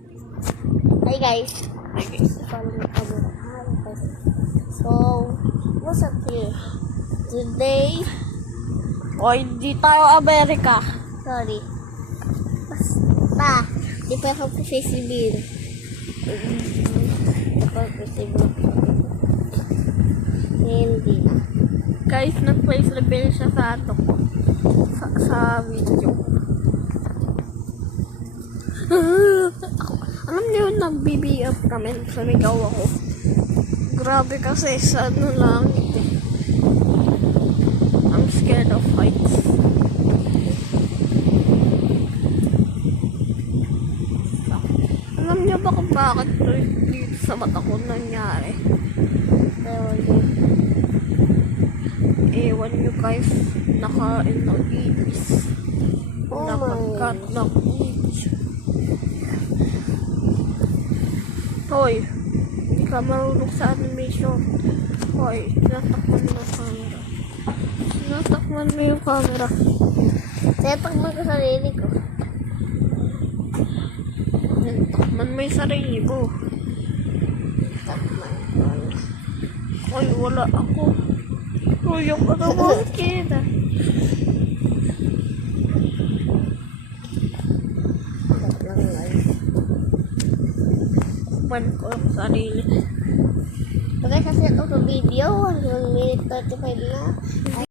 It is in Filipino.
Hi guys. Follow me camera. Hi guys. So, what's up here? Today, Di tayo Amerika. sorry. Basta, di pa ako festival. Di pa festival. Hindi na. Guys, nag-face reveal siya sa ano ko. Sa video. Alam niyo, nag-BB up kami. Sumigaw ako. Grabe kasi sa ano lang. I'm scared of heights. Alam niyo ba kung bakit dito sa mata ko nangyari? Ewan nyo guys, nakain ng ibis. Oh Napagkat my. ng ibis. Hoy, hindi ka marunong sa animation. Hoy, tinatakman mo yung camera. Tinatakman mo yung camera. Tinatakman ko sarili ko. Tinatakman mo yung sarili mo. Takman ko. Hoy, wala ako. Hoy, yung katawan kita. Takman guys. Takman ko yung sarili. Okay, kasi ito sa video, 1 minute 35 na.